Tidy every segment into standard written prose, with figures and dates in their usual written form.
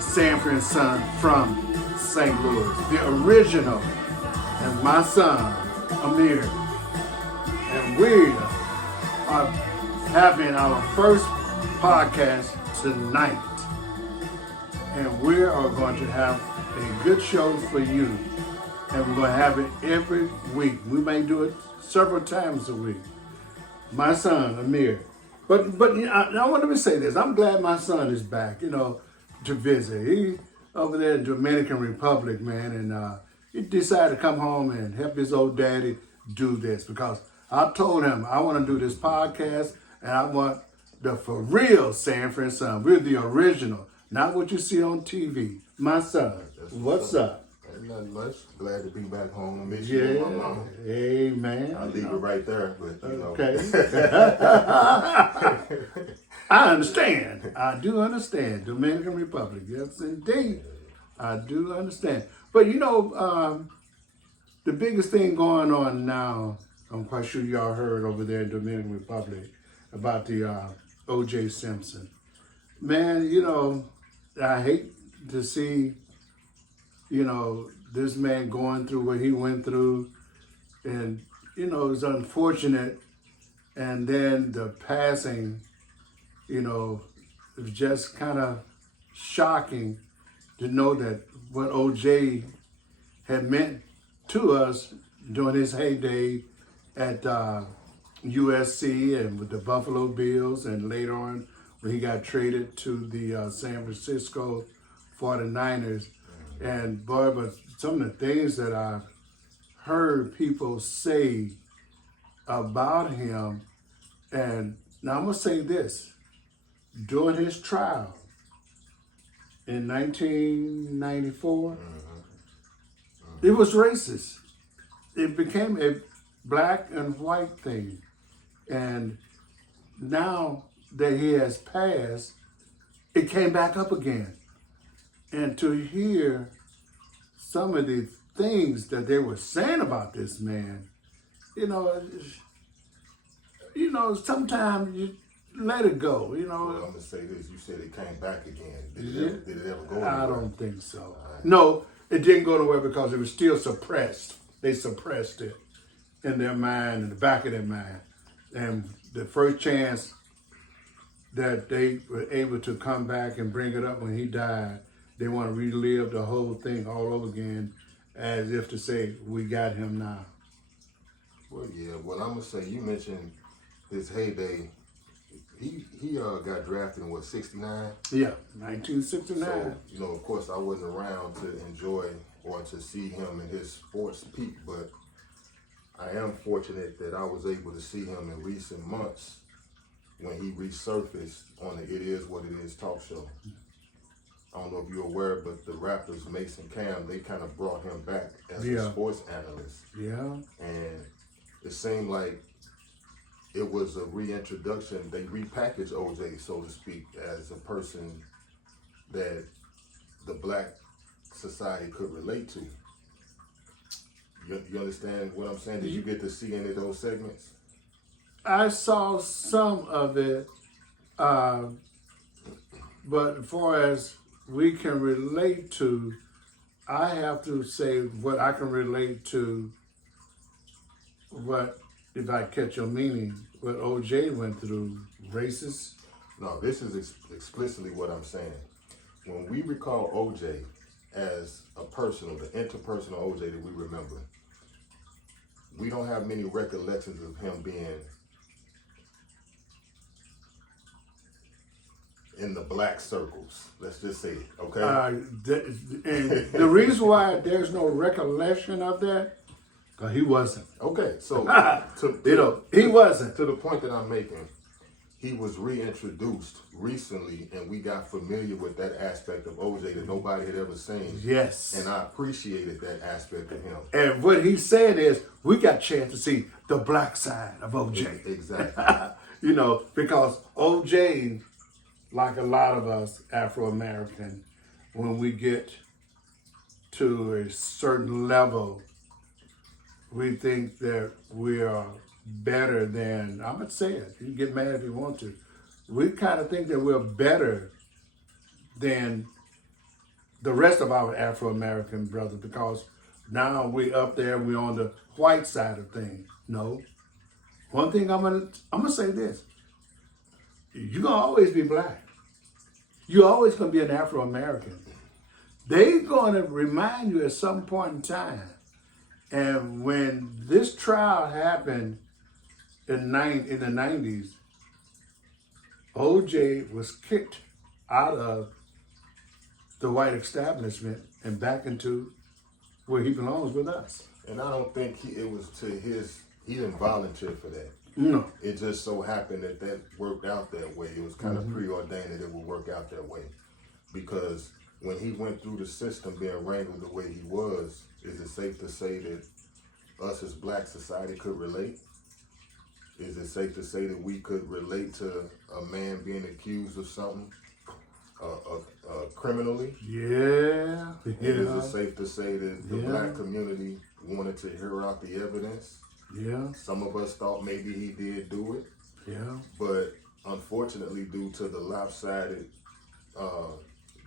Sanford and Son from St. Louis, the original, and my son, Amir. And we are having our first podcast tonight. And we are going to have a good show for you. And we're going to have it every week. We may do it several times a week. My son, Amir. But I want to say this. I'm glad my son is back, to visit. He over there in Dominican Republic, man, and he decided to come home and help his old daddy do this because I told him I want to do this podcast and I want the for real Sanford and Son. We're the original, not what you see on TV. My son, what's up? Nothing much. Glad to be back home. I miss you and my mama. Amen. I'll leave it right there, but okay. I understand. I do understand. Dominican Republic. Yes, indeed. I do understand. But the biggest thing going on now, I'm quite sure y'all heard over there in Dominican Republic about the OJ Simpson. Man, I hate to see this man going through what he went through, and it's unfortunate. And then the passing, it was just kind of shocking to know that what OJ had meant to us during his heyday at USC and with the Buffalo Bills, and later on when he got traded to the San Francisco 49ers. And boy, but some of the things that I heard people say about him, and now I'm gonna say this, during his trial in 1994, it was racist. It became a black and white thing. And now that he has passed, it came back up again. And to hear some of the things that they were saying about this man, sometimes you let it go, Well, I'm going to say this. You said it came back again. Did it ever go anywhere? I don't think so. Right. No, it didn't go nowhere because it was still suppressed. They suppressed it in their mind, in the back of their mind. And the first chance that they were able to come back and bring it up when he died, they want to relive the whole thing all over again as if to say, we got him now. Well, yeah. Well, I'm going to say, you mentioned his heyday. He got drafted in, 69? Yeah, 1969. So, of course, I wasn't around to enjoy or to see him in his sports peak, but I am fortunate that I was able to see him in recent months when he resurfaced on the It Is What It Is talk show. I don't know if you're aware, but the Raptors, Mason Cam, they kind of brought him back as a sports analyst. Yeah. And it seemed like it was a reintroduction. They repackaged OJ, so to speak, as a person that the black society could relate to. You understand what I'm saying? Did you get to see any of those segments? I saw some of it, but as far as we can relate to, I have to say what I can relate to, what, if I catch your meaning, what OJ went through, racist? No, this is explicitly what I'm saying. When we recall OJ as a personal, the interpersonal OJ that we remember, we don't have many recollections of him being in the black circles. Let's just say it, okay? And the reason why there's no recollection of that, because he wasn't. Okay, so he wasn't. To the point that I'm making, he was reintroduced recently, and we got familiar with that aspect of OJ that nobody had ever seen. Yes. And I appreciated that aspect of him. And what he's saying is, we got a chance to see the black side of OJ. Exactly. Because OJ, like a lot of us Afro-American, when we get to a certain level, we think that we are better than, I'm going to say it, you can get mad if you want to, we kind of think that we're better than the rest of our Afro-American brothers, because now we up there, we on the white side of things. No. One thing I'm gonna say this. You're gonna always be black. You're always gonna be an Afro-American. They're gonna remind you at some point in time. And when this trial happened in the 90s, OJ was kicked out of the white establishment and back into where he belongs with us. And I don't think he didn't volunteer for that. No. It just so happened that worked out that way. It was kind of preordained that it would work out that way. Because when he went through the system being wrangled the way he was, is it safe to say that us as black society could relate? Is it safe to say that we could relate to a man being accused of something criminally? Yeah. And is it safe to say that the black community wanted to hear out the evidence? Yeah. Some of us thought maybe he did do it. Yeah. But unfortunately, due to the lopsided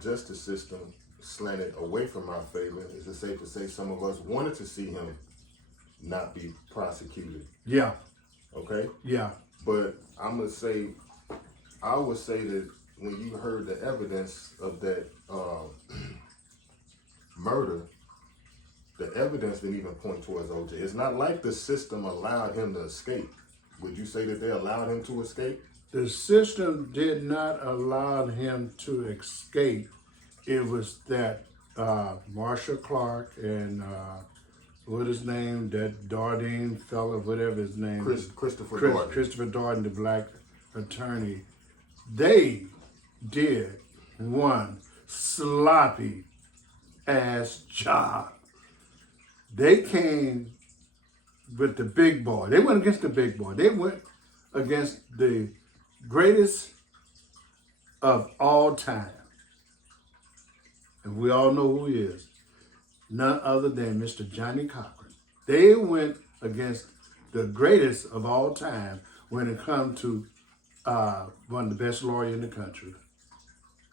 justice system slanted away from our favor, is it safe to say some of us wanted to see him not be prosecuted? Yeah. Okay? Yeah. But I would say that when you heard the evidence of that murder, the evidence didn't even point towards OJ. It's not like the system allowed him to escape. Would you say that they allowed him to escape? The system did not allow him to escape. It was that Marshall Clark and what his name, that Dardine fella, whatever his name is. Christopher Darden. Christopher Darden, the black attorney. They did one sloppy ass job. They came with the big boy. They went against the big boy. They went against the greatest of all time. And we all know who he is. None other than Mr. Johnny Cochran. They went against the greatest of all time when it comes to one of the best lawyers in the country.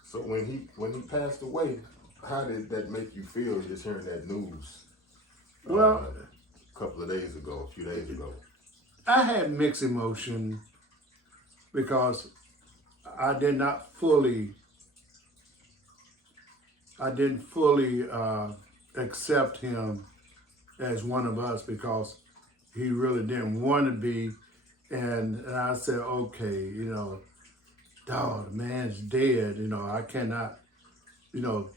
So when he passed away, how did that make you feel just hearing that news? Well, a couple of days ago, a few days ago. I had mixed emotion because I didn't fully accept him as one of us because he really didn't want to be. And I said, okay, dog, the man's dead. I cannot,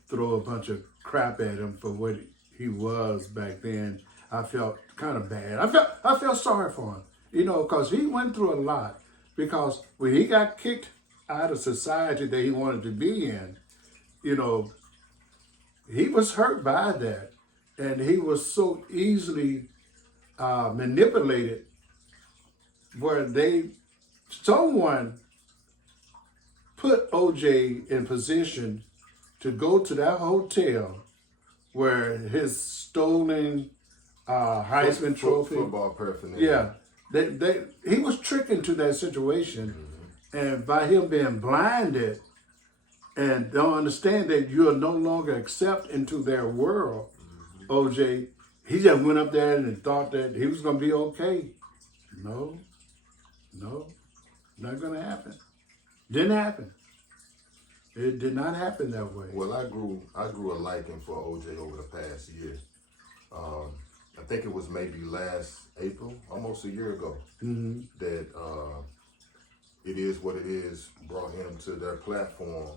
throw a bunch of crap at him for what he was back then. I felt kind of bad. I felt sorry for him, because he went through a lot. Because when he got kicked out of society that he wanted to be in, he was hurt by that. And he was so easily manipulated where someone put OJ in position to go to that hotel where his stolen Heisman Trophy, football paraphernalia. Yeah, he was tricked into that situation, and by him being blinded and don't understand that you are no longer accept into their world, OJ, he just went up there and thought that he was going to be okay. No, not going to happen. Didn't happen. It did not happen that way. Well, I grew a liking for OJ over the past year. I think it was maybe last April, almost a year ago, that It Is What It Is brought him to their platform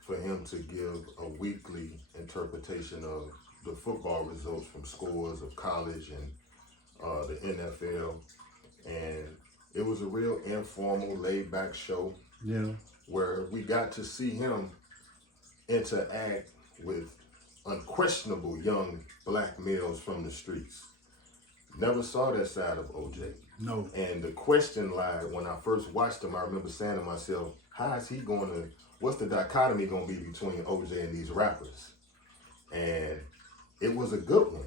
for him to give a weekly interpretation of the football results from scores of college and the NFL. And it was a real informal, laid-back show. Yeah. Where we got to see him interact with unquestionable young black males from the streets. Never saw that side of OJ. No. And the question lied, when I first watched him, I remember saying to myself, what's the dichotomy going to be between OJ and these rappers? And it was a good one.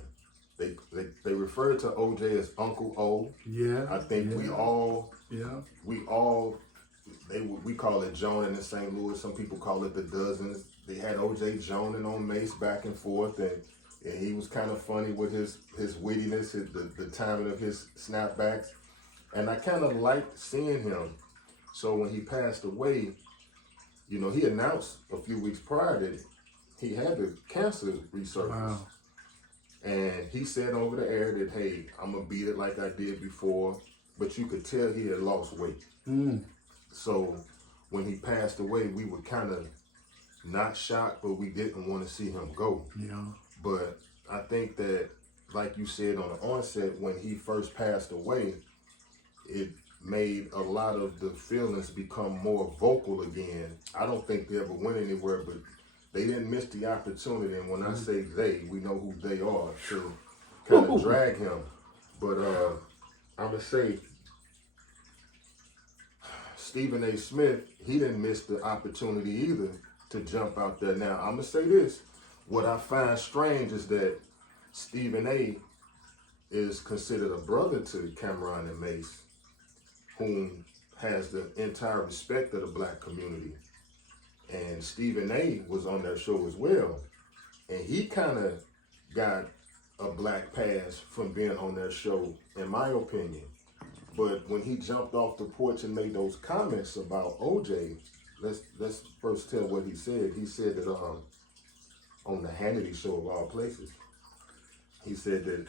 They referred to OJ as Uncle O. Yeah. I think we all we call it Jonah in St. Louis. Some people call it the Dozens. they had OJ joning on Mace back and forth, and he was kind of funny with his wittiness, the timing of his snapbacks, and I kind of liked seeing him. So when he passed away, you know, he announced a few weeks prior that he had the cancer resurface. Wow. And he said over the air that, hey, I'm going to beat it like I did before. But you could tell he had lost weight. So when he passed away, we were kind of not shocked, but we didn't want to see him go. Yeah. But I think that, like you said on the onset, when he first passed away, it made a lot of the feelings become more vocal again. I don't think they ever went anywhere, but they didn't miss the opportunity. And when I say they, we know who they are, to kind of drag him. But I'm going to say, Stephen A. Smith, he didn't miss the opportunity either to jump out there. Now, I'm going to say this. What I find strange is that Stephen A. is considered a brother to Cameron and Mace, whom has the entire respect of the black community. And Stephen A. was on that show as well. And he kind of got a black pass from being on that show, in my opinion. But when he jumped off the porch and made those comments about OJ, let's first tell what he said. He said that on the Hannity show of all places, he said that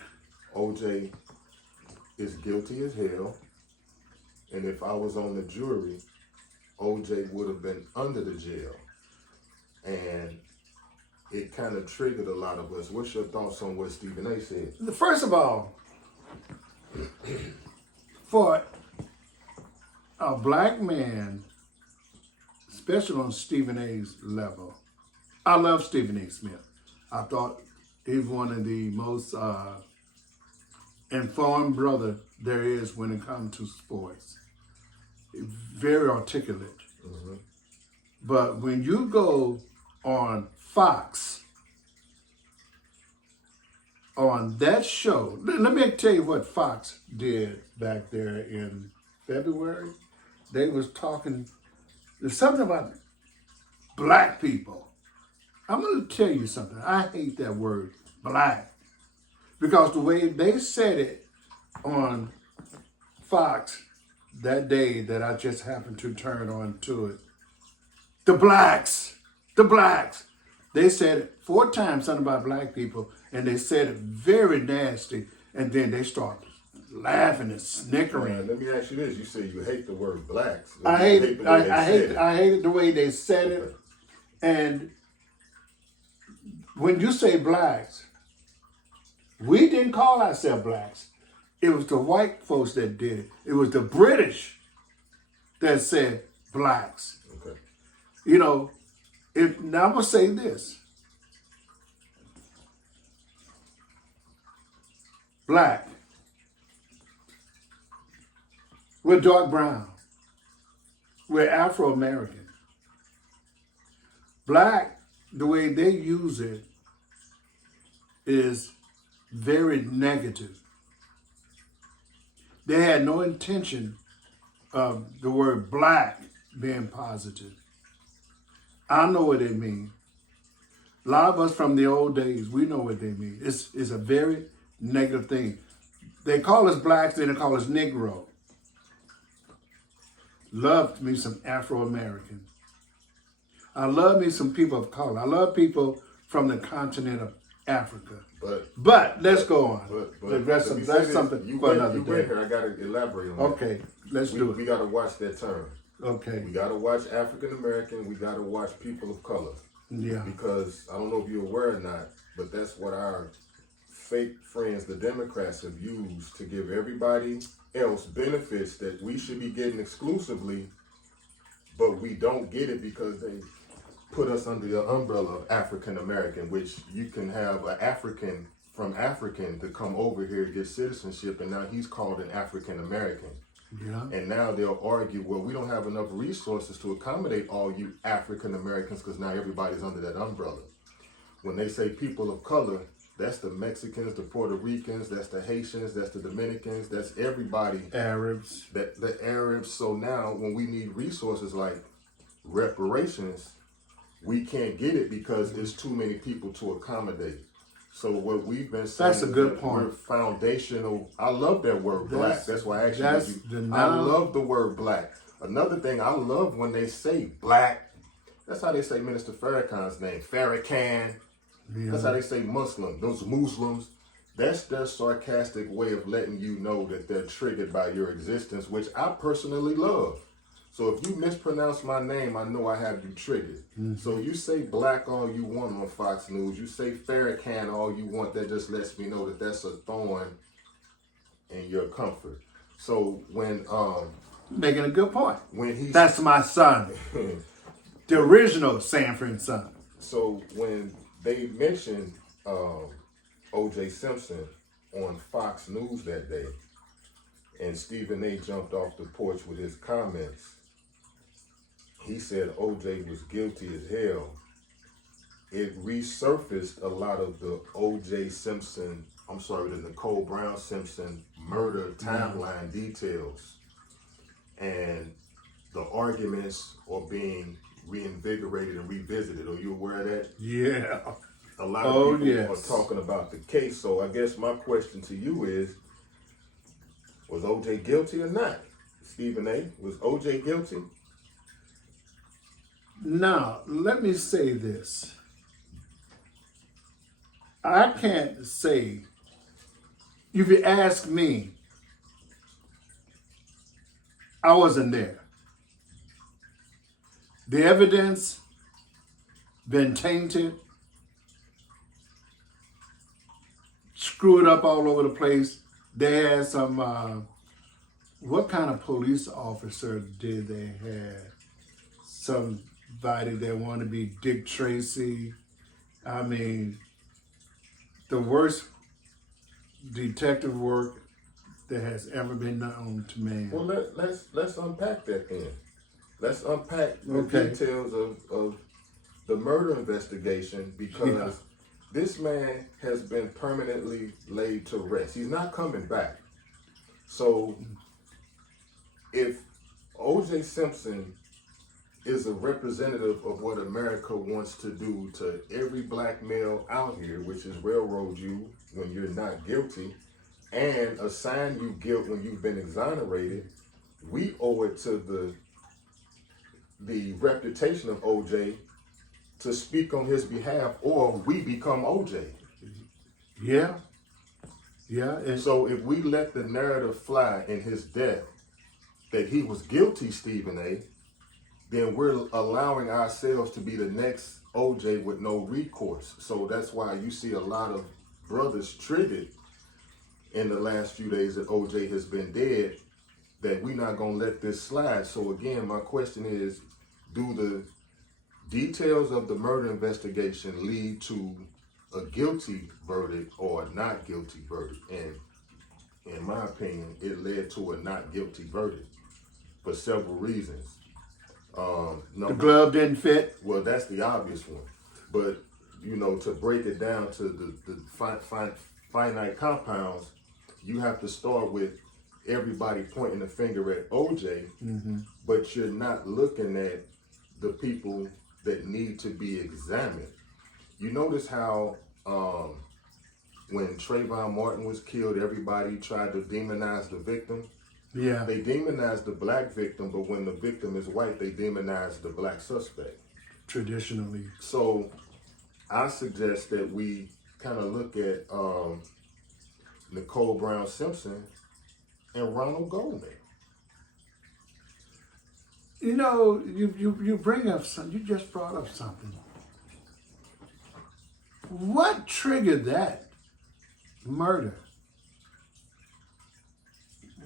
OJ is guilty as hell, and if I was on the jury, OJ would have been under the jail. And it kind of triggered a lot of us. What's your thoughts on what Stephen A. said? First of all, for a black man, especially on Stephen A.'s level, I love Stephen A. Smith. I thought he's one of the most informed brother there is when it comes to sports. Very articulate. Mm-hmm. But when you go on Fox, on that show, let me tell you what Fox did back there in February. They was talking, there's something about black people. I'm going to tell you something. I hate that word, black, because the way they said it on Fox that day that I just happened to turn on to it, the blacks. They said it 4 times something about black people, and they said it very nasty, and then they started laughing and snickering. Man, let me ask you this. You say you hate the word blacks. I hated the way they said it. And when you say blacks, we didn't call ourselves blacks. It was the white folks that did it. It was the British that said blacks. Okay. You know, now I'm going to say this. Black. We're dark brown. We're Afro-American. Black, the way they use it, is very negative. They had no intention of the word black being positive. I know what they mean. A lot of us from the old days, we know what they mean. It's a very negative thing. They call us blacks, then they call us Negro. Love me some Afro-American. I love me some people of color. I love people from the continent of Africa. But let's go on. That's something for another day. Went here. I got to elaborate on that. Okay, let's do it. We got to watch that term. Okay. We got to watch African American. We got to watch people of color. Yeah. Because I don't know if you're aware or not, but that's what our fake friends, the Democrats, have used to give everybody else benefits that we should be getting exclusively, but we don't get it because they put us under the umbrella of African American, which you can have an African from African to come over here to get citizenship, and now he's called an African American. Yeah. And now they'll argue, well, we don't have enough resources to accommodate all you African Americans because now everybody's under that umbrella. When they say people of color, that's the Mexicans, the Puerto Ricans, that's the Haitians, that's the Dominicans, that's everybody. Arabs. The Arabs. So now when we need resources like reparations, we can't get it because it's too many people to accommodate. So what we've been saying That's a good point. We're foundational. I love that word black. That's why I actually I now. love the word black. Another thing I love when they say black, that's how they say Minister Farrakhan's name, Farrakhan. Yeah. That's how they say Muslim, those Muslims. That's their sarcastic way of letting you know that they're triggered by your existence, which I personally love. So if you mispronounce my name, I know I have you triggered. Mm-hmm. So you say black all you want on Fox News. You say Farrakhan all you want. That just lets me know that that's a thorn in your comfort. So when making a good point. When that's my son, the original Sanford son. So when they mentioned OJ Simpson on Fox News that day, and Stephen A. jumped off the porch with his comments, he said OJ was guilty as hell. It resurfaced a lot of the OJ Simpson, the Nicole Brown Simpson murder timeline details. And the arguments are being reinvigorated and revisited. Are you aware of that? Yeah. A lot of people are talking about the case. So I guess my question to you is, was OJ guilty or not? Stephen A., was OJ guilty? Now, let me say this. I can't say, if you ask me, I wasn't there. The evidence been tainted, screwed up all over the place. They had some, what kind of police officer did they have? Somebody that wanted to be Dick Tracy. I mean, the worst detective work that has ever been known to man. Well, let's unpack that then. Let's unpack the details of the murder investigation, because this man has been permanently laid to rest. He's not coming back. So if OJ Simpson is a representative of what America wants to do to every black male out here, which is railroad you when you're not guilty and assign you guilt when you've been exonerated, we owe it to the reputation of OJ to speak on his behalf, or we become OJ. Yeah. Yeah. And so if we let the narrative fly in his death that he was guilty, Stephen A., then we're allowing ourselves to be the next OJ with no recourse. So that's why you see a lot of brothers triggered in the last few days that OJ has been dead, that we're not going to let this slide. So again, my question is, do the details of the murder investigation lead to a guilty verdict or a not guilty verdict? And in my opinion, it led to a not guilty verdict for several reasons. The glove didn't fit. Well, that's the obvious one. But, to break it down to the finite compounds, you have to start with everybody pointing the finger at OJ, but you're not looking at the people that need to be examined. You notice how when Trayvon Martin was killed, everybody tried to demonize the victim. Yeah. They demonize the black victim, but when the victim is white, they demonize the black suspect. Traditionally. So I suggest that we kind of look at Nicole Brown Simpson and Ronald Goldman. You bring up something. You just brought up something. What triggered that murder?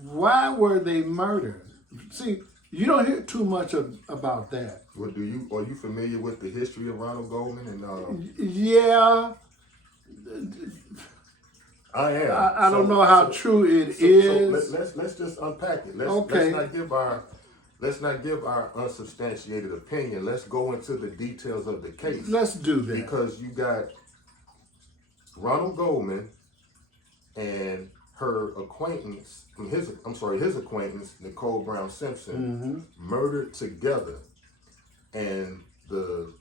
Why were they murdered? See, you don't hear too much about that. Well, are you familiar with the history of Ronald Goldman? And yeah, I am. I don't know how true it is. So let's just unpack it. Let's not give our unsubstantiated opinion. Let's go into the details of the case. Let's do that. Because you got Ronald Goldman and her acquaintance, his acquaintance, Nicole Brown Simpson, murdered together. And the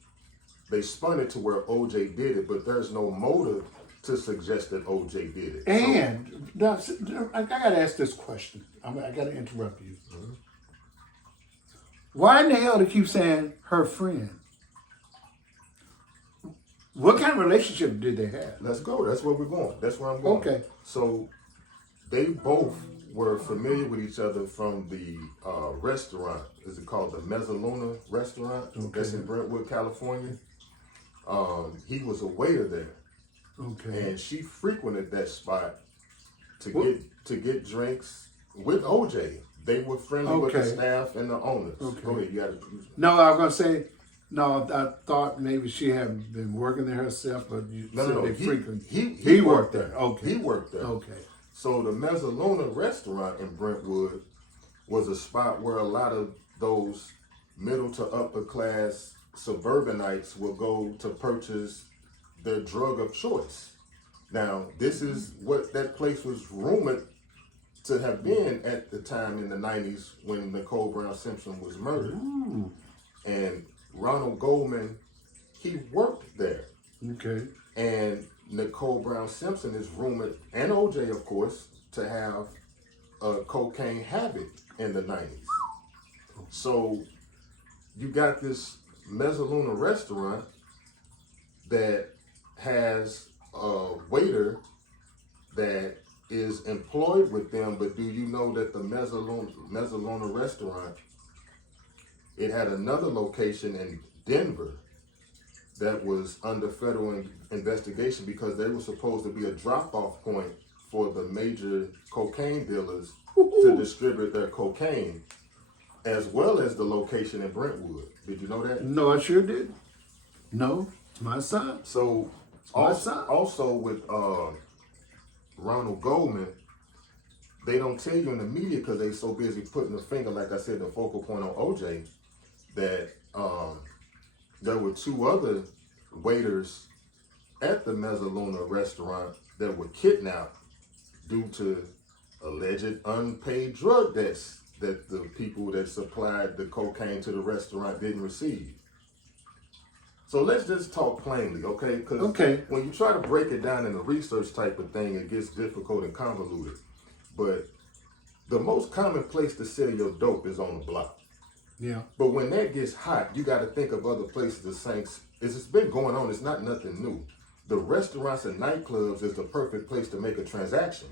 they spun it to where OJ did it, but there's no motive to suggest that OJ did it. And now, I gotta ask this question. I gotta interrupt you. Mm-hmm. Why in the hell do they keep saying her friend? What kind of relationship did they have? Let's go. That's where we're going. That's where I'm going. Okay. So they both were familiar with each other from the restaurant. Is it called the Mezzaluna restaurant? Okay. That's in Brentwood, California. He was a waiter there. Okay. And she frequented that spot to get drinks with OJ. They were friendly with the staff and the owners. Okay. Go ahead, you got to. No, I was gonna say, no. I thought maybe she had been working there herself, but you said they frequent. He worked there. Okay. He worked there. Okay. So the Mezzaluna restaurant in Brentwood was a spot where a lot of those middle to upper class suburbanites will go to purchase their drug of choice. Now, this is what that place was rumored to have been at the time in the 90s when Nicole Brown Simpson was murdered. Ooh. And Ronald Goldman, he worked there. Okay. And Nicole Brown Simpson is rumored, and OJ, of course, to have a cocaine habit in the 90s. So you got this Mezzaluna restaurant that has a waiter that is employed with them, but do you know that the Mezzaluna restaurant, it had another location in Denver that was under federal investigation because they were supposed to be a drop-off point for the major cocaine dealers to distribute their cocaine, as well as the location in Brentwood. Did you know that? No, I sure did. No, my son. So also with Ronald Goldman, they don't tell you in the media because they so busy putting the finger, like I said, the focal point on OJ, that there were two other waiters at the Mezzaluna restaurant that were kidnapped due to alleged unpaid drug debts that the people that supplied the cocaine to the restaurant didn't receive. So let's just talk plainly, okay? Because when you try to break it down in a research type of thing, it gets difficult and convoluted. But the most common place to sell your dope is on the block. Yeah. But when that gets hot, you got to think of other places the same. It's been going on. It's not nothing new. The restaurants and nightclubs is the perfect place to make a transaction.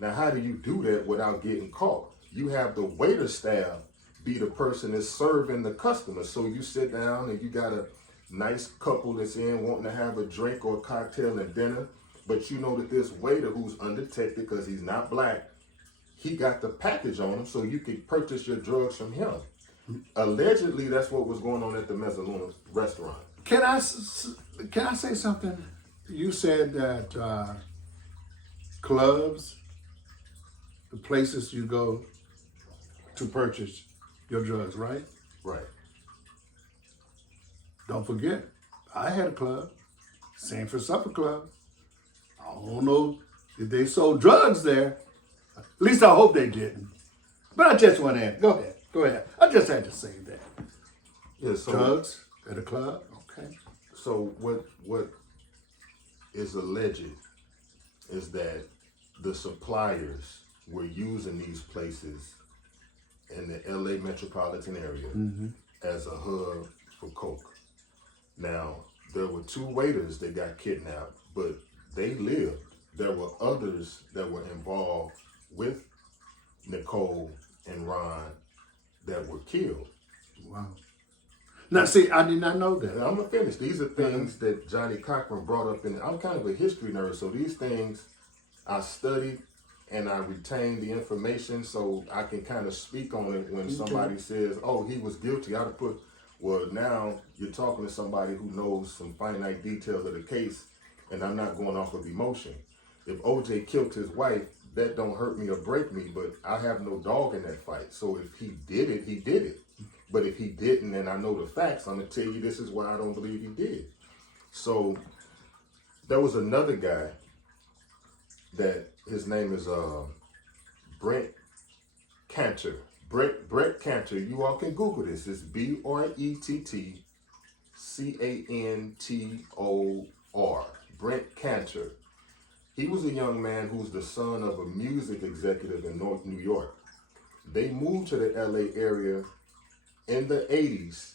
Now, how do you do that without getting caught? You have the waiter staff be the person that's serving the customer. So you sit down and you got a nice couple that's in wanting to have a drink or a cocktail and dinner, but you know that this waiter who's undetected because he's not black, he got the package on him so you could purchase your drugs from him. Allegedly, that's what was going on at the Mezzaluna restaurant. Can I say something? You said that clubs, the places you go to purchase your drugs, right? Right. Don't forget, I had a club, Sanford Supper Club. I don't know if they sold drugs there. At least I hope they didn't. But I just want to add. Go ahead. I just had to say that. Yeah, so drugs at a club, okay. So what is alleged is that the suppliers were using these places in the LA metropolitan area as a hub for coke. Now, there were two waiters that got kidnapped, but they lived. There were others that were involved with Nicole and Ron that were killed. Wow. Now, see, I did not know that. And I'm going to finish. These are things that Johnny Cochran brought up. I'm kind of a history nerd, so these things I studied and I retained the information so I can kind of speak on it when somebody says, oh, he was guilty. I'd put, well, now you're talking to somebody who knows some finite details of the case, and I'm not going off of emotion. If OJ killed his wife, that don't hurt me or break me, but I have no dog in that fight. So if he did it, he did it. But if he didn't, and I know the facts, I'm going to tell you this is why I don't believe he did. So there was another guy that his name is Brett Cantor. Brett Cantor. You all can Google this. It's Brett Cantor. Brent Cantor. He was a young man who's the son of a music executive in North New York. They moved to the LA area in the 80s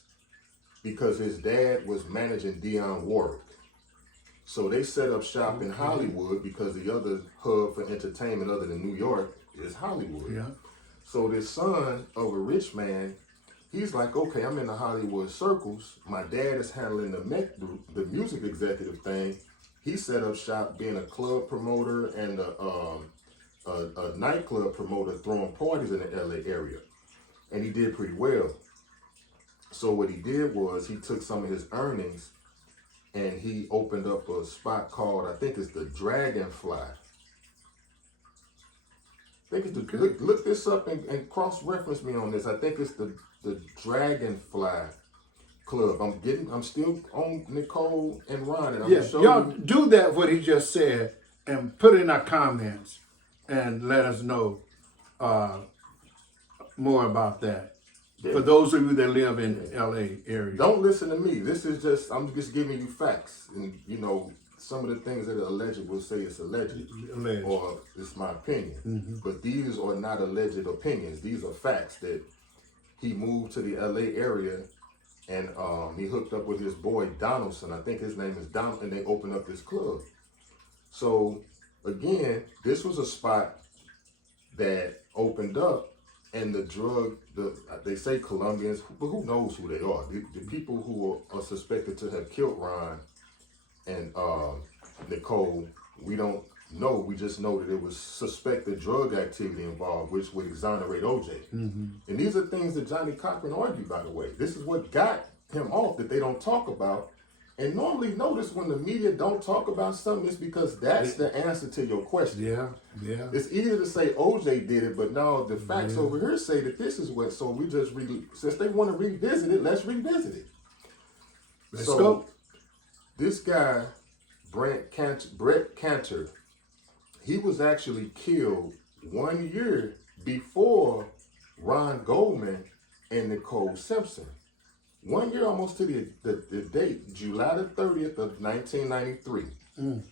because his dad was managing Dionne Warwick. So they set up shop in Hollywood because the other hub for entertainment other than New York is Hollywood. Yeah. So this son of a rich man, he's like, okay, I'm in the Hollywood circles. My dad is handling the music executive thing. He set up shop being a club promoter and a nightclub promoter throwing parties in the LA area. And he did pretty well. So what he did was he took some of his earnings and he opened up a spot called, I think it's the Dragonfly. I think it's look this up and cross-reference me on this. I think it's the Dragonfly Club. I'm still on Nicole and Ron, and I'm Yes, y'all do that what he just said and put it in our comments and let us know more about that. Yeah. For those of you that live in LA area. Don't listen to me. I'm just giving you facts. And some of the things that are alleged will say it's alleged. Or it's my opinion. Mm-hmm. But these are not alleged opinions. These are facts that he moved to the LA area and he hooked up with his boy Donaldson. I think his name is Donald, and they opened up this club. So again, this was a spot that opened up, and they say Colombians, but who knows who they are? The people who are suspected to have killed Ron and Nicole, we don't know. We just know that it was suspected drug activity involved, which would exonerate OJ. Mm-hmm. And these are things that Johnny Cochran argued, by the way. This is what got him off that they don't talk about. And normally, notice when the media don't talk about something, it's because that's the answer to your question. Yeah. It's easy to say OJ did it, but now the facts over here say that this is what. So we just since they want to revisit it, let's revisit it. Let's go. This guy, Brent Cantor, he was actually killed 1 year before Ron Goldman and Nicole Simpson. 1 year almost to the date, July the 30th of 1993. Mm.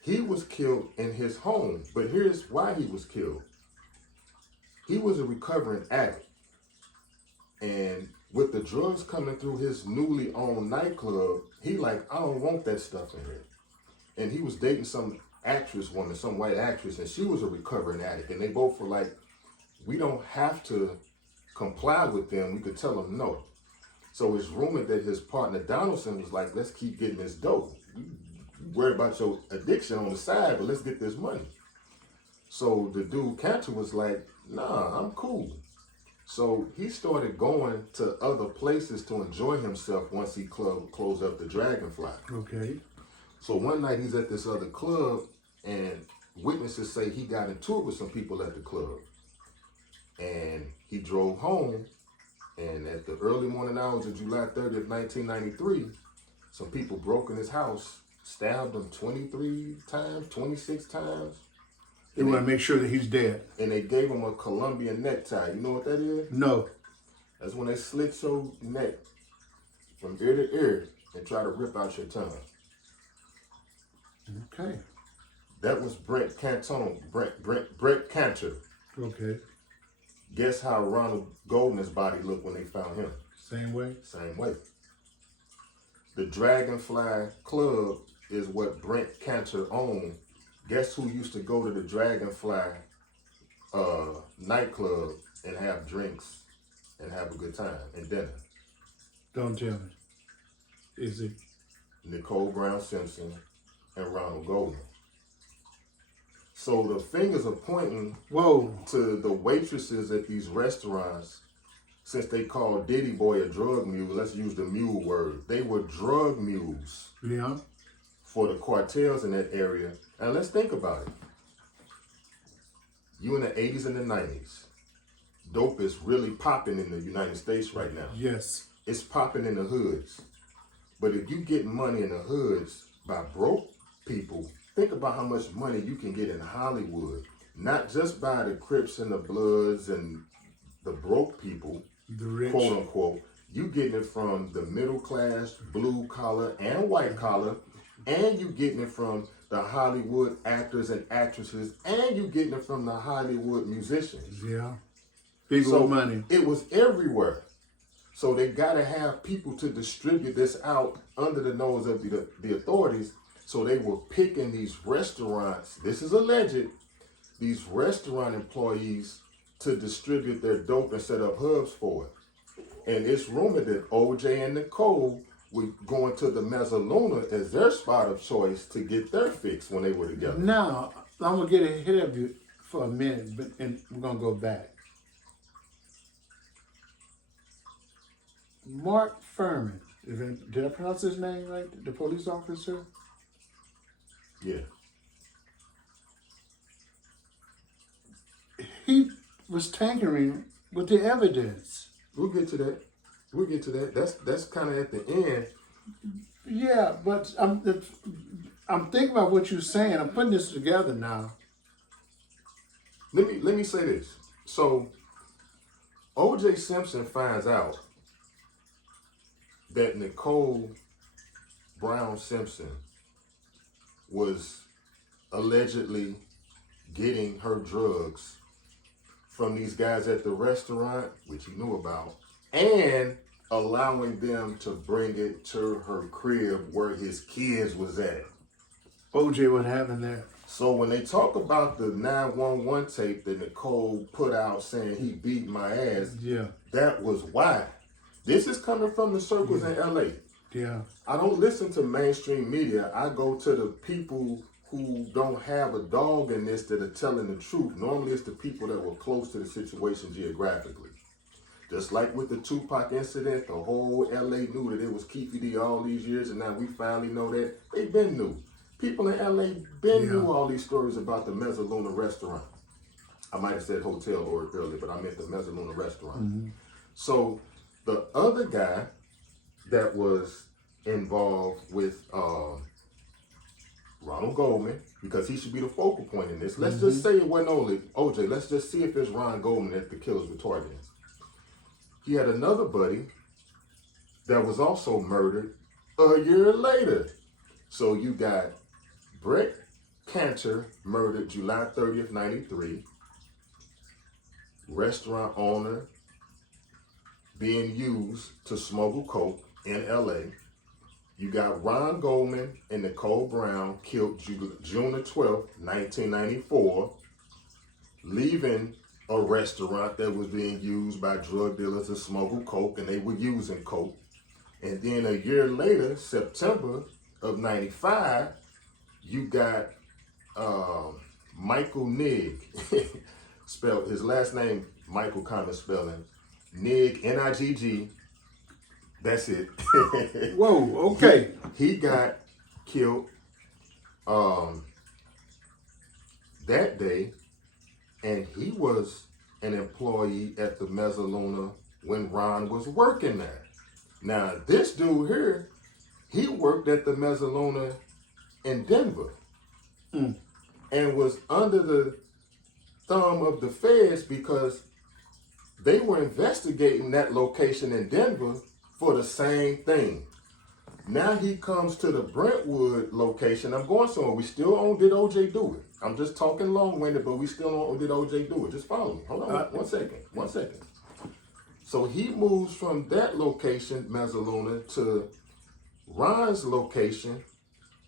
He was killed in his home, but here's why he was killed. He was a recovering addict. And with the drugs coming through his newly owned nightclub, he like, I don't want that stuff in here. And he was dating some white actress, and she was a recovering addict. And they both were like, we don't have to comply with them. We could tell them no. So it's rumored that his partner Donaldson was like, let's keep getting this dope. Worry about your addiction on the side, but let's get this money. So the dude Cantor was like, nah, I'm cool. So he started going to other places to enjoy himself once he closed up the Dragonfly. Okay. So one night he's at this other club, and witnesses say he got into it with some people at the club. And he drove home, and at the early morning hours of July 30th, 1993, some people broke in his house, stabbed him 23 times, 26 times. They want to make sure that he's dead. And they gave him a Colombian necktie. You know what that is? No. That's when they slit your neck from ear to ear and try to rip out your tongue. Okay. That was Brent Cantor. Okay. Guess how Ronald Goldman's body looked when they found him? Same way? Same way. The Dragonfly Club is what Brent Cantor owned. Guess who used to go to the Dragonfly nightclub and have drinks and have a good time and dinner? Don't tell me. Is it? Nicole Brown Simpson and Ronald Goldman. So the fingers are pointing to the waitresses at these restaurants. Since they called Diddy Boy a drug mule, let's use the mule word. They were drug mules for the cartels in that area. And let's think about it. You in the 80s and the 90s. Dope is really popping in the United States right now. Yes. It's popping in the hoods. But if you get money in the hoods by broke people, think about how much money you can get in Hollywood. Not just by the Crips and the Bloods and the broke people, the rich, quote unquote. You getting it from the middle class, blue collar, and white collar, and you getting it from the Hollywood actors and actresses, and you getting it from the Hollywood musicians. Yeah. People with money. It was everywhere. So they got to have people to distribute this out under the nose of the authorities. So they were picking these restaurants. This is alleged. These restaurant employees to distribute their dope and set up hubs for it. And it's rumored that OJ and Nicole were going to the Mezzaluna as their spot of choice to get their fix when they were together. Now, I'm going to get ahead of you for a minute, and we're going to go back. Mark Furman, did I pronounce his name right? The police officer? Yeah. He was tampering with the evidence. We'll get to that. That's kind of at the end. Yeah, but I'm thinking about what you're saying. I'm putting this together now. Let me say this. So OJ Simpson finds out that Nicole Brown Simpson was allegedly getting her drugs from these guys at the restaurant, which he knew about, and allowing them to bring it to her crib where his kids was at. OJ, what happened there? So when they talk about the 911 tape that Nicole put out saying he beat my ass, Yeah. that was why. This is coming from the circles in LA. Yeah. I don't listen to mainstream media. I go to the people who don't have a dog in this that are telling the truth. Normally it's the people that were close to the situation geographically. Just like with the Tupac incident, the whole LA knew that it was Keefe D all these years, and now we finally know that they've been new. People in LA knew all these stories about the Mezzaluna restaurant. I might have said hotel earlier, but I meant the Mezzaluna restaurant. Mm-hmm. So the other guy that was involved with Ronald Goldman, because he should be the focal point in this. Let's just say it wasn't only OJ. Let's just see if it's Ron Goldman that the killers were targeting. He had another buddy that was also murdered a year later. So you got Brett Cantor murdered July 30th, 93. Restaurant owner being used to smuggle coke in LA. You got Ron Goldman and Nicole Brown killed June the 12th, 1994, leaving a restaurant that was being used by drug dealers to smuggle coke, and they were using coke. And then a year later, September of 95, you got Michael Nigg, spelled his last name, Michael common spelling, Nigg, N-I-G-G, that's it. Whoa, okay. He got killed that day, and he was an employee at the Mezzaluna when Ron was working there. Now, this dude here, he worked at the Mezzaluna in Denver and was under the thumb of the feds because they were investigating that location in Denver for the same thing. Now he comes to the Brentwood location. I'm going somewhere. We still on Did OJ Do It? I'm just talking long-winded, but we still on Did OJ Do It? Just follow me. Hold on. One second. So he moves from that location, Mezzaluna, to Ron's location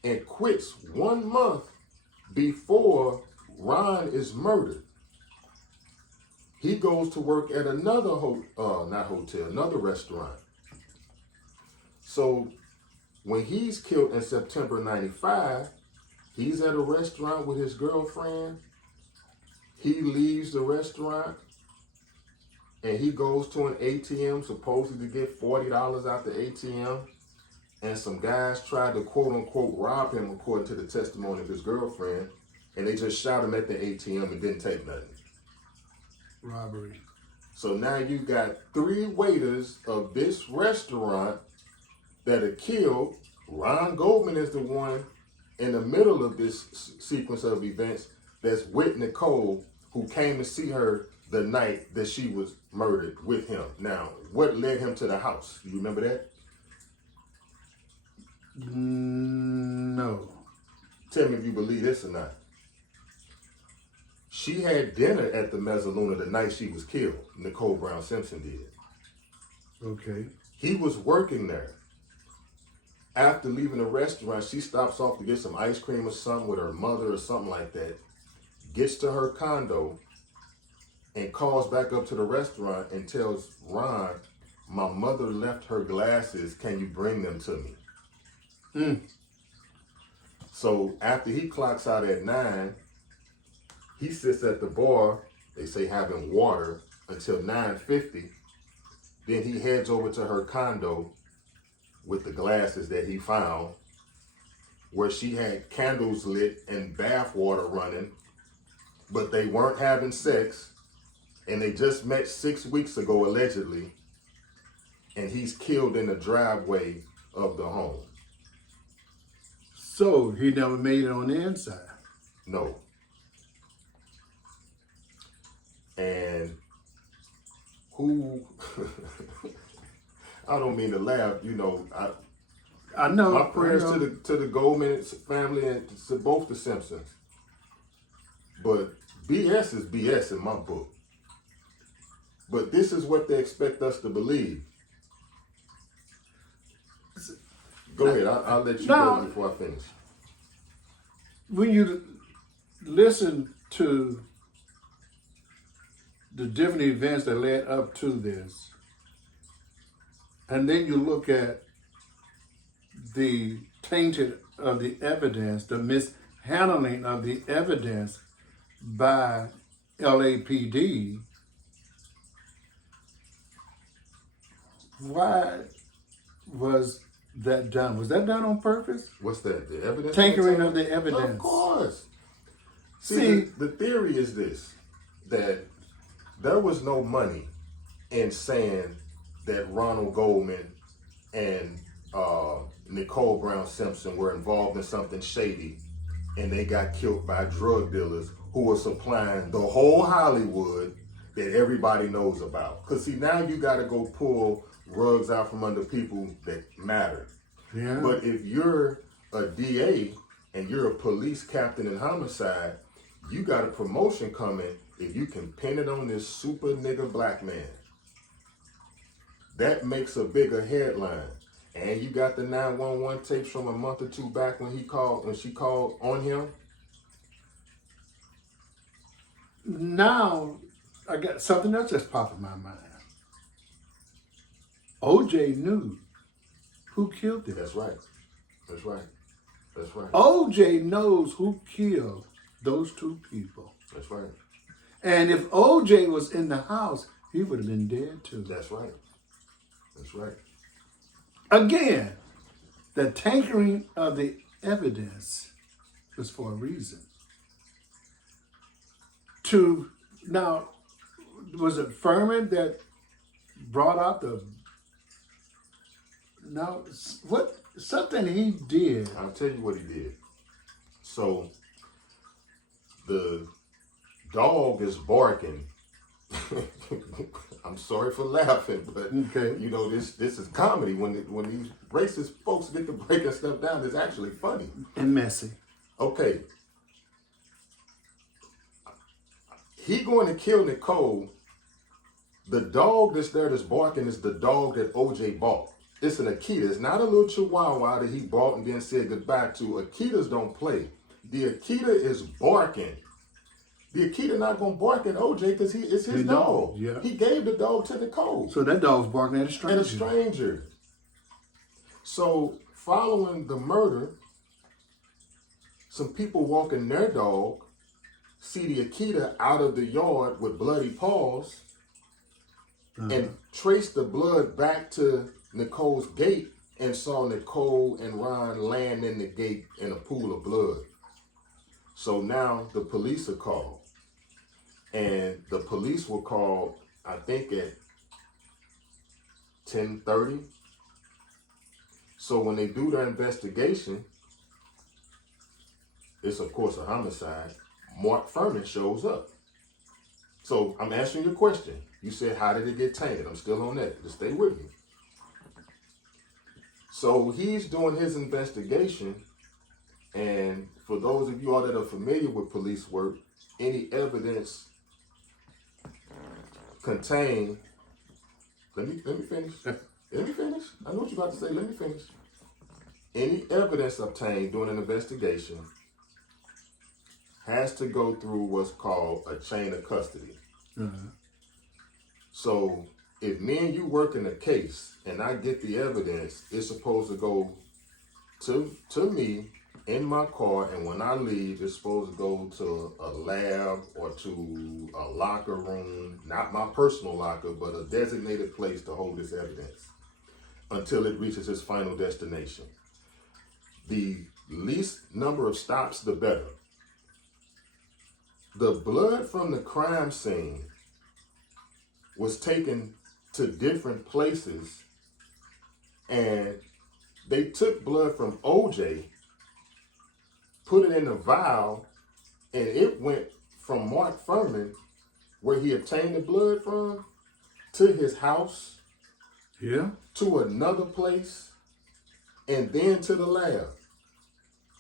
and quits 1 month before Ron is murdered. He goes to work at another another restaurant. So when he's killed in September 95, he's at a restaurant with his girlfriend. He leaves the restaurant and he goes to an ATM supposedly to get $40 out the ATM. And some guys tried to quote unquote rob him according to the testimony of his girlfriend. And they just shot him at the ATM and didn't take nothing. Robbery. So now you got 3 waiters of this restaurant that are killed. Ron Goldman is the one in the middle of this sequence of events that's with Nicole, who came to see her the night that she was murdered with him. Now, what led him to the house? You remember that? No. Tell me if you believe this or not. She had dinner at the Mezzaluna the night she was killed. Nicole Brown Simpson did. Okay. He was working there. After leaving the restaurant, she stops off to get some ice cream or something with her mother or something like that. Gets to her condo and calls back up to the restaurant and tells Ron, my mother left her glasses. Can you bring them to me? So after he clocks out at 9, he sits at the bar, they say having water, until 9:50. Then he heads over to her condo with the glasses that he found, where she had candles lit and bath water running, but they weren't having sex, and they just met 6 weeks ago, allegedly, and he's killed in the driveway of the home. So he never made it on the inside. No. And who, I don't mean to laugh, you know, I know. my prayers I know. to the Goldman family and to both the Simpsons. But BS is BS in my book. But this is what they expect us to believe. Go ahead, I'll let you go before I finish. When you listen to the different events that led up to this, and then you look at the tainted of the evidence, the mishandling of the evidence by LAPD, why was that done? Was that done on purpose? What's that? The evidence? Tankering of the evidence. Of course. See, the theory is this, that there was no money in saying that Ronald Goldman and Nicole Brown Simpson were involved in something shady, and they got killed by drug dealers who were supplying the whole Hollywood that everybody knows about. Because see, now you got to go pull rugs out from under people that matter. Yeah. But if you're a DA and you're a police captain in homicide, you got a promotion coming if you can pin it on this super nigga black man. That makes a bigger headline. And you got the 911 tapes from a month or two back when she called on him. Now, I got something else that's popped in my mind. OJ knew who killed him. That's right. That's right. That's right. OJ knows who killed those two people. That's right. And if OJ was in the house, he would have been dead too. That's right. That's right. Again, the tankering of the evidence was for a reason. Now, was it Furman that brought out something he did? I'll tell you what he did. So, the dog is barking. I'm sorry for laughing, but Okay. you know this is comedy. When these racist folks get to breaking stuff down, it's actually funny And messy. Okay, he going to kill Nicole. The dog that's there that's barking is the dog that OJ bought. It's an Akita. It's not a little Chihuahua that he bought and then said goodbye to. Akitas don't play. The Akita is barking. The Akita not gonna bark at OJ because it's his dog. Yeah. He gave the dog to Nicole. So that dog's barking at a stranger. And a stranger. So following the murder, some people walking their dog see the Akita out of the yard with bloody paws and trace the blood back to Nicole's gate and saw Nicole and Ron land in the gate in a pool of blood. So now the police are called. And the police were called, I think, at 10:30. So when they do their investigation, it's of course a homicide. Mark Furman shows up. So I'm answering your question. You said, how did it get tainted? I'm still on that. Just stay with me. So he's doing his investigation, and for those of you all that are familiar with police work, any evidence contained. Let me finish. Let me finish. I know what you're about to say. Let me finish. Any evidence obtained during an investigation has to go through what's called a chain of custody. Uh-huh. So if me and you work in a case and I get the evidence, it's supposed to go to me in my car, and when I leave, it's supposed to go to a lab or to a locker room, not my personal locker, but a designated place to hold this evidence until it reaches its final destination. The least number of stops, the better. The blood from the crime scene was taken to different places, and they took blood from OJ, put it in a vial, and it went from Mark Furman, where he obtained the blood from, to his house, Yeah. to another place, and then to the lab.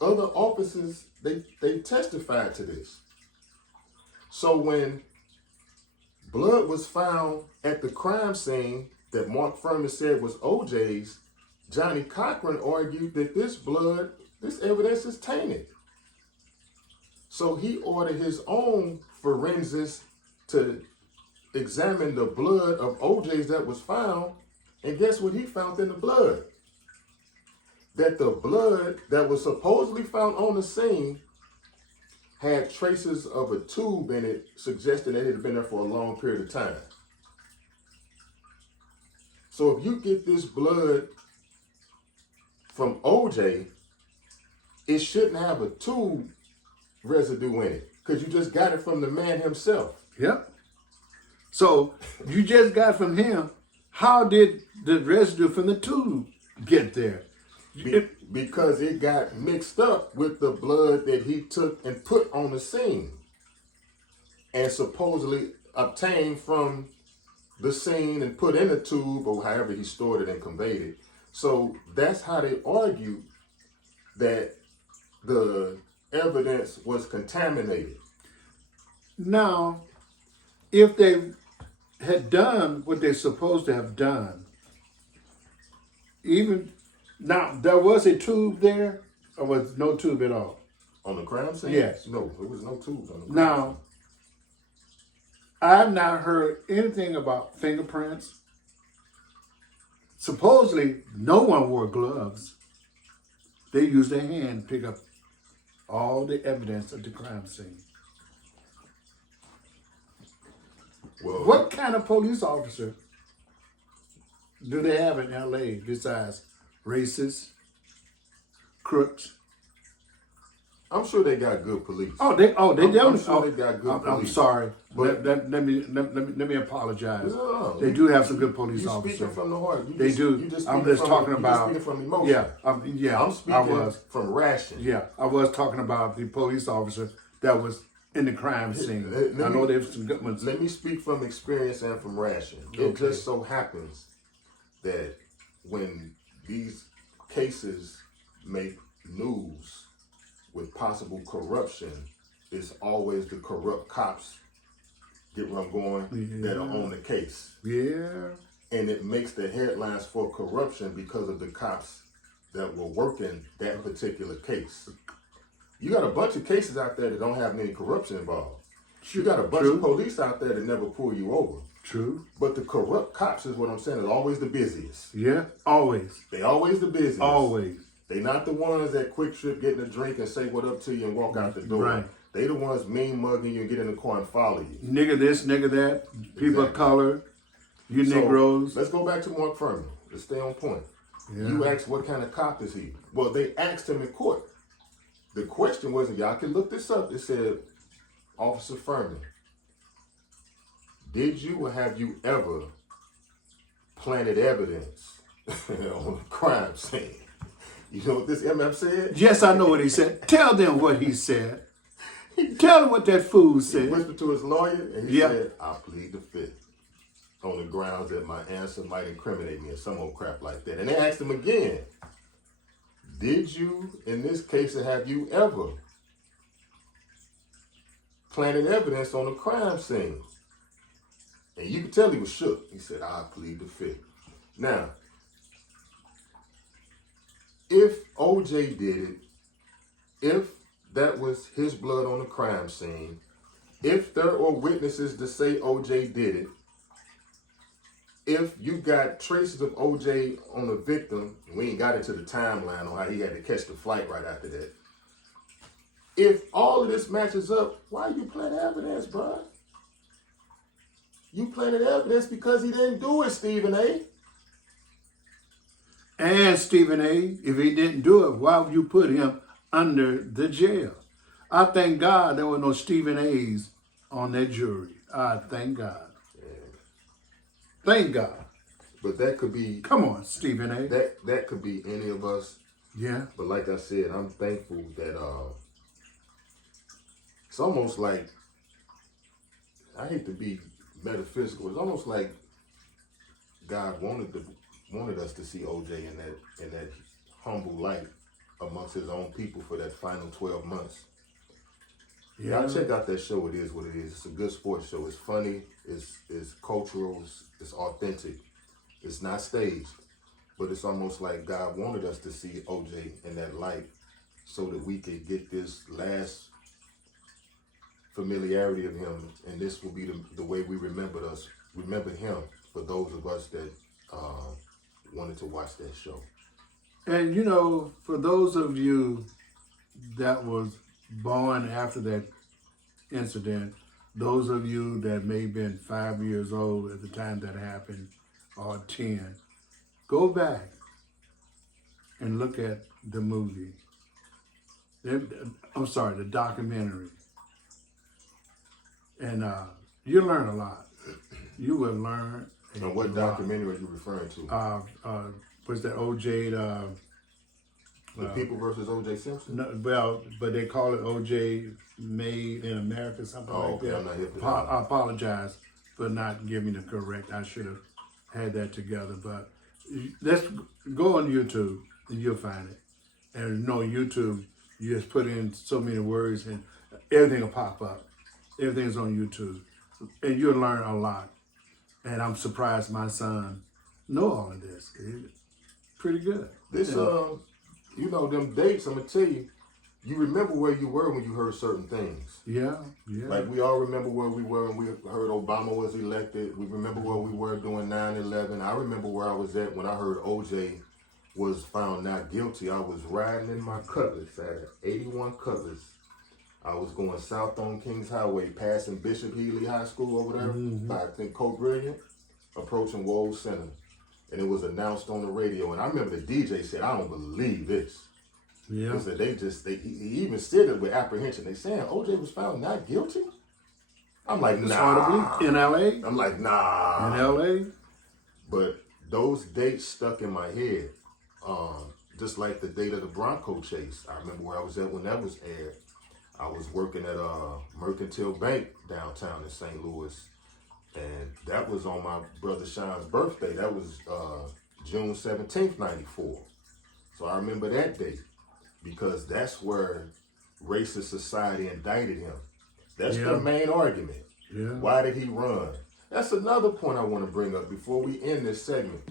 Other officers, they testified to this. So when blood was found at the crime scene that Mark Furman said was OJ's, Johnny Cochran argued that this evidence is tainted. So he ordered his own forensics to examine the blood of OJ's that was found, and guess what he found in the blood? That the blood that was supposedly found on the scene had traces of a tube in it, suggesting that it had been there for a long period of time. So if you get this blood from OJ, it shouldn't have a tube residue in it, because you just got it from the man himself. Yep. So you just got from him. How did the residue from the tube get there? Because it got mixed up with the blood that he took and put on the scene and supposedly obtained from the scene and put in a tube, or however he stored it and conveyed it. So that's how they argued that the evidence was contaminated. Now, if they had done what they're supposed to have done, even now, there was a tube there, or was no tube at all? On the crime scene? Yes. No, there was no tubes on the crime Now, scene. I've not heard anything about fingerprints. Supposedly, no one wore gloves. They used their hand to pick up all the evidence of the crime scene. Well, What kind of police officer do they have in LA besides racists, crooks? I'm sure they got good police. They definitely. I'm sure they got good I'm police. sorry. But- Let me apologize. No, They do have some good police you officers. speaking from the heart. They do. I'm speaking just from- talking you about. just speaking from emotion. Yeah, I'm speaking I was. from ration. Yeah, I was talking about the police officer that was in the crime scene. I know there's some good ones. Let me speak from experience and from ration. It Okay. just so happens that when these cases make news with possible corruption, it's always the corrupt cops, get where I'm going, that are on the case. Yeah. And it makes the headlines for corruption because of the cops that were working that particular case. You got a bunch of cases out there that don't have any corruption involved. You got a bunch of police out there that never pull you over. True. But the corrupt cops is what I'm saying, is always the busiest. Yeah. Always. They always the busiest. Always. They not the ones that quick trip, getting a drink and say what up to you and walk out the door. Right. They the ones mean mugging you and get in the car and follow you. Nigga this, nigga that. People of color. You So, Negroes. Let's go back to Mark Furman. Let's stay on point. Yeah. You asked what kind of cop is he? Well, they asked him in court. The question was, and y'all can look this up, it said, Officer Furman, did you or have you ever planted evidence on a crime scene? You know what this MF said? Yes, I know what he said. Tell them what he said. Tell him what that fool He said. whispered to his lawyer, and he Yeah. said, "I plead the fifth on the grounds that my answer might incriminate me," or some old crap like that. And they asked him again, "Did you, in this case, have you ever planted evidence on the crime scene?" And you could tell he was shook. He said, "I plead the fifth." Now, if OJ did it, if that was his blood on the crime scene, if there are witnesses to say OJ did it, if you got traces of OJ on the victim, we ain't got into the timeline on how he had to catch the flight right after that. If all of this matches up, why you planting evidence, bro? You planted evidence because he didn't do it, Stephen A. And Stephen A., if he didn't do it, why would you put him under the jail? I thank God there were no Stephen A's on that jury. I thank God. Thank God. But that could be, Come on, Stephen A. that could be any of us. Yeah. But like I said, I'm thankful that it's almost like, I hate to be metaphysical, it's almost like God wanted us to see OJ in that humble light amongst his own people for that final 12 months. Yeah. Y'all check out that show. It is what it is. It's a good sports show. It's funny. It's cultural. It's authentic. It's not staged. But it's almost like God wanted us to see OJ in that light so that we could get this last familiarity of him. And this will be the way we remember him for those of us that wanted to watch that show. And you know, for those of you that was born after that incident, those of you that may have been 5 years old at the time that happened, or 10, go back and look at the movie. I'm sorry, the documentary. And you learn a lot. You will learn. And what documentary are you referring to? Was that OJ? The People versus OJ Simpson? No, well, but they call it OJ Made in America, something like okay, that. I'm not hip to that. I apologize for not giving the correct. I should have had that together. But let's go on YouTube and you'll find it. And no, YouTube, you just put in so many words and everything will pop up. Everything's on YouTube. And you'll learn a lot. And I'm surprised my son know all of this. It's pretty good. This, you know, them dates, I'm going to tell you, you remember where you were when you heard certain things. Yeah, yeah. Like we all remember where we were when we heard Obama was elected. We remember where we were doing 9/11. I remember where I was at when I heard OJ was found not guilty. I was riding in my Cutlass at 81 Cutlass. I was going south on Kings Highway, passing Bishop Healy High School over there, by I think Coke Brilliant, approaching Wold Center. And it was announced on the radio. And I remember the DJ said, "I don't believe this." Yeah. Because he even said it with apprehension. They saying OJ was found not guilty? I'm like, nah. In LA? I'm like, nah. In LA? But those dates stuck in my head. Just like the date of the Bronco chase. I remember where I was at when that was aired. I was working at Mercantile Bank downtown in St. Louis. And that was on my brother Sean's birthday. That was June 17th, 94. So I remember that date because that's where racist society indicted him. That's their main argument. Yeah. Why did he run? That's another point I want to bring up before we end this segment.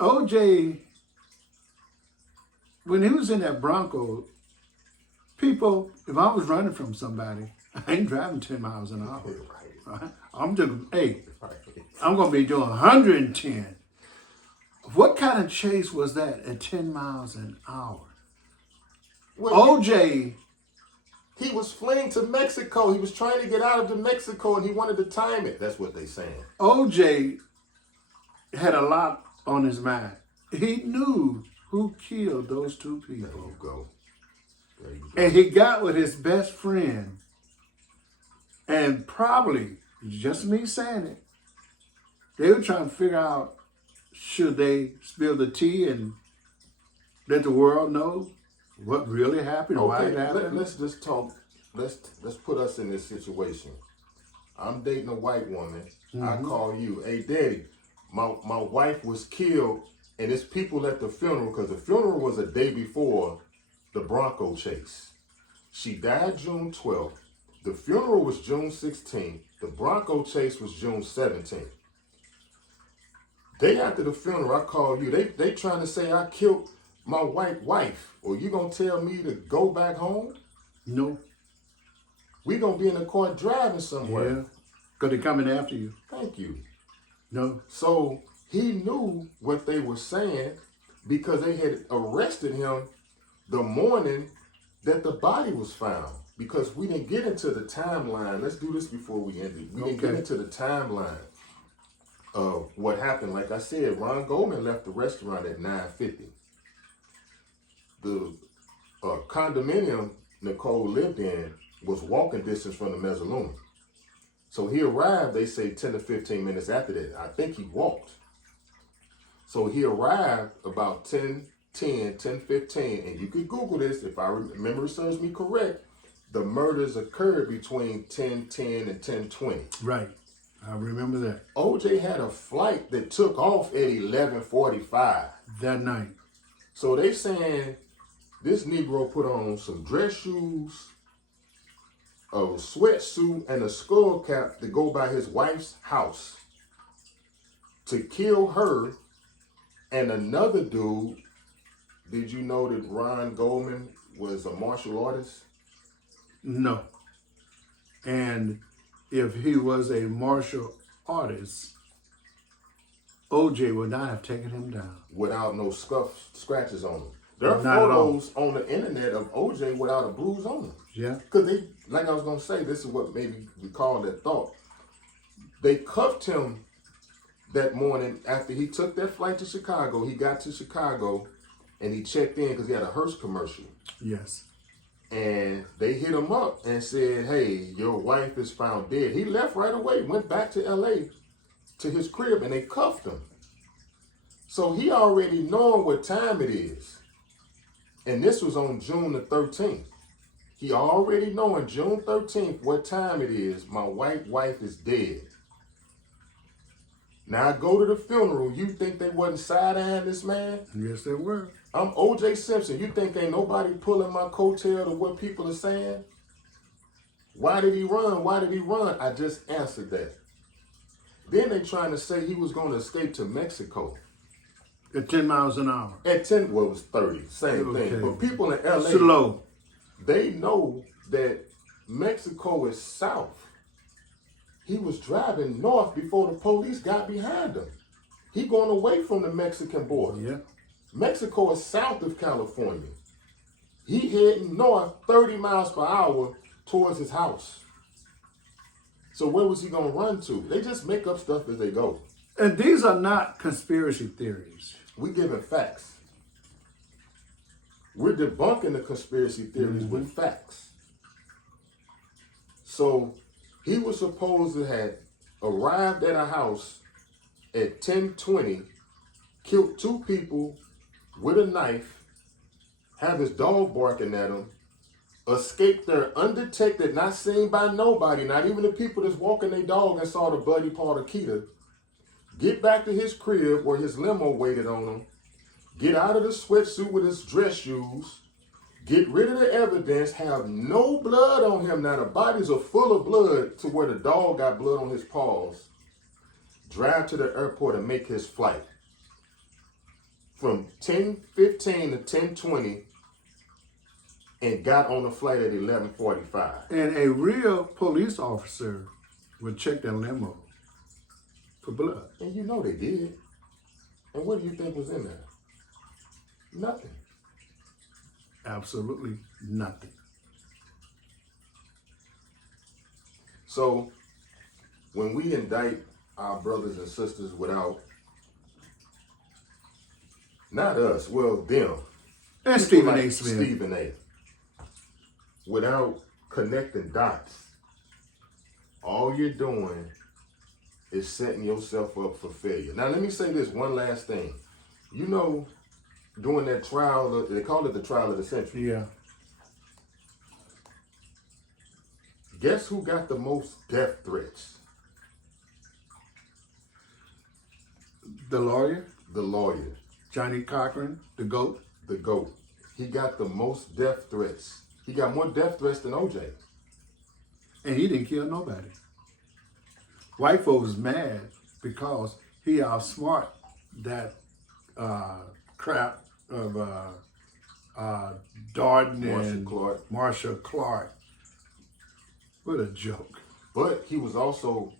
OJ, when he was in that Bronco, people, if I was running from somebody, I ain't driving 10 miles an hour. Right? I'm just, I'm going to be doing 110. What kind of chase was that at 10 miles an hour? Well, OJ, he was fleeing to Mexico. He was trying to get out of Mexico and he wanted to time it. That's what they saying. OJ had a lot on his mind. He knew who killed those two people. There you go. There you go. And he got with his best friend. And probably, just me saying it, they were trying to figure out, should they spill the tea and let the world know what really happened, why it happened. let's just talk. Let's put us in this situation. I'm dating a white woman. I call you, hey, daddy, my wife was killed, and it's people at the funeral because the funeral was a day before the Bronco chase. She died June 12th. The funeral was June 16th. The Bronco chase was June 17th. Day after the funeral, I call you. They trying to say I killed my white wife. Or you gonna tell me to go back home? No. We gonna be in the car driving somewhere. Yeah. Because they're coming after you. Thank you. No. So he knew what they were saying because they had arrested him the morning that the body was found. Because we didn't get into the timeline. Let's do this before we end it. We didn't get into the timeline of what happened. Like I said, Ron Goldman left the restaurant at 9:50. The condominium Nicole lived in was walking distance from the Mezzaluna. So he arrived, they say 10 to 15 minutes after that. I think he walked. So he arrived about 10:15, and you could Google this if memory serves me correct. The murders occurred between 10:10 and 10:20. Right. I remember that. OJ had a flight that took off at 11:45. That night. So they saying this Negro put on some dress shoes, a sweatsuit, and a skull cap to go by his wife's house to kill her and another dude. Did you know that Ron Goldman was a martial artist? No. And if he was a martial artist, OJ would not have taken him down. Without no scratches on him. There are Not at all. photos on the internet of OJ without a bruise on him. Yeah. Because they, like I was going to say, this is what maybe we call that thought. They cuffed him that morning after he took that flight to Chicago. He got to Chicago and he checked in because he had a Hearst commercial. Yes. And they hit him up and said, hey, your wife is found dead. He left right away, went back to LA to his crib, and they cuffed him. So he already knowing what time it is. And this was on June the 13th. He already knowing June 13th what time it is. My white wife is dead. Now I go to the funeral. You think they wasn't side-eyeing this man? Yes, they were. I'm OJ Simpson. You think ain't nobody pulling my coattail to what people are saying? Why did he run? Why did he run? I just answered that. Then they trying to say he was going to escape to Mexico. At 10 miles an hour. At 10, well, it was 30, same thing. But people in LA, slow. They know that Mexico is south. He was driving north before the police got behind him. He going away from the Mexican border. Yeah. Mexico is south of California. He heading north 30 miles per hour towards his house. So where was he going to run to? They just make up stuff as they go. And these are not conspiracy theories. We giving facts. We're debunking the conspiracy theories with facts. So he was supposed to have arrived at a house at 10:20, killed 2 people with a knife, have his dog barking at him, escaped there undetected, not seen by nobody, not even the people that's walking their dog and saw the bloody part of Keita, get back to his crib where his limo waited on him, get out of the sweatsuit with his dress shoes, get rid of the evidence, have no blood on him. Now the bodies are full of blood to where the dog got blood on his paws, drive to the airport and make his flight. From 10:15 to 10:20 and got on the flight at 11:45. And a real police officer would check that limo for blood. And you know they did. And what do you think was in there? Nothing. Absolutely nothing. So when we indict our brothers and sisters without, not us, well, them. And people Stephen like A. Smith. Stephen A. Without connecting dots, all you're doing is setting yourself up for failure. Now, let me say this one last thing. You know, during that trial, they call it the trial of the century. Yeah. Guess who got the most death threats? The lawyer, The lawyer, Johnny Cochran, the GOAT. the GOAT. He got the most death threats. He got more death threats than OJ. And he didn't kill nobody. White folks mad because he outsmart that crap of Darden and Marshall Clark. What a joke. But he was also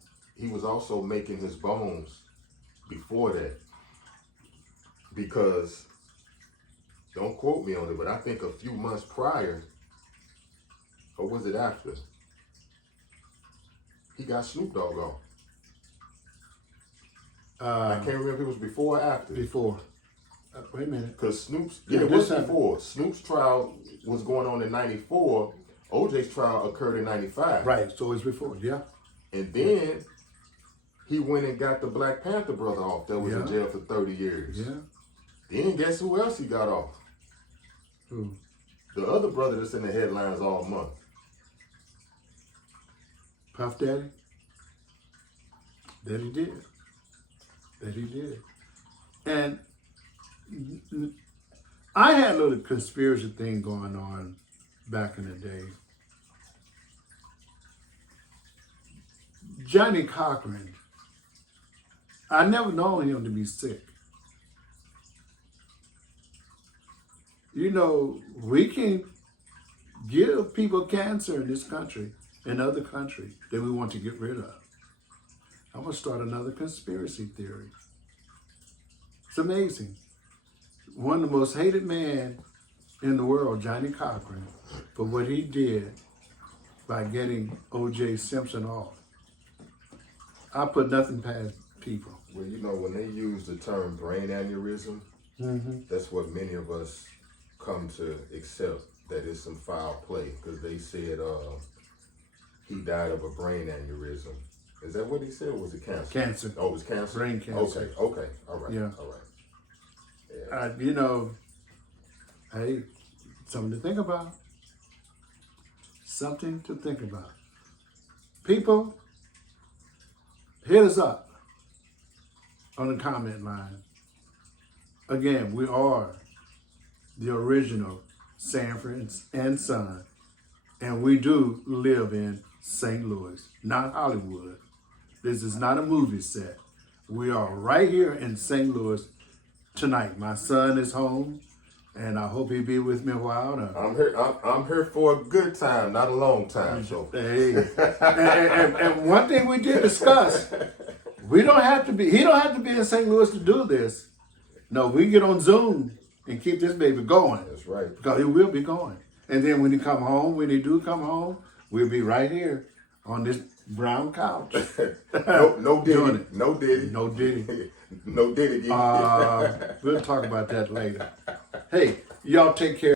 making his bones before that. Because, don't quote me on it, but I think a few months prior, or was it after, he got Snoop Dogg off. I can't remember if it was before or after. Before. Wait a minute. Because Snoop's, Yeah, it was this before. Snoop's trial was going on in 94. OJ's trial occurred in 95. Right, so it's before, yeah. And then he went and got the Black Panther brother off that was in jail for 30 years. Yeah. Then guess who else he got off? Who? The other brother that's in the headlines all month. Puff Daddy? That he did. That he did. And I had a little conspiracy thing going on back in the day. Johnny Cochran, I never known him to be sick. You know, we can give people cancer in this country and other countries that we want to get rid of. I'm going to start another conspiracy theory. It's amazing. One of the most hated men in the world, Johnny Cochran, for what he did by getting OJ Simpson off. I put nothing past people. Well, you know, when they use the term brain aneurysm, that's what many of us come to accept, that it's some foul play, because they said he died of a brain aneurysm. Is that what he said, or was it cancer? Cancer. Oh, it was cancer? Brain cancer. Okay, all right, Yeah. all right. Yeah. You know, hey, something to think about. Something to think about. People, hit us up on the comment line. Again, we are the original Sanford and Son, and we do live in St. Louis, not Hollywood. This is not a movie set. We are right here in St. Louis tonight. My son is home, and I hope he'll be with me a while. I'm here for a good time, not a long time. So Hey, and one thing we did discuss, he don't have to be in St. Louis to do this. No, we can get on Zoom and keep this baby going. that's right. Because it will be going. And then when he do come home, we'll be right here on this brown couch. No Diddy. Doing it. No Diddy. No Diddy. No Diddy. We'll talk about that later. Hey, y'all take care.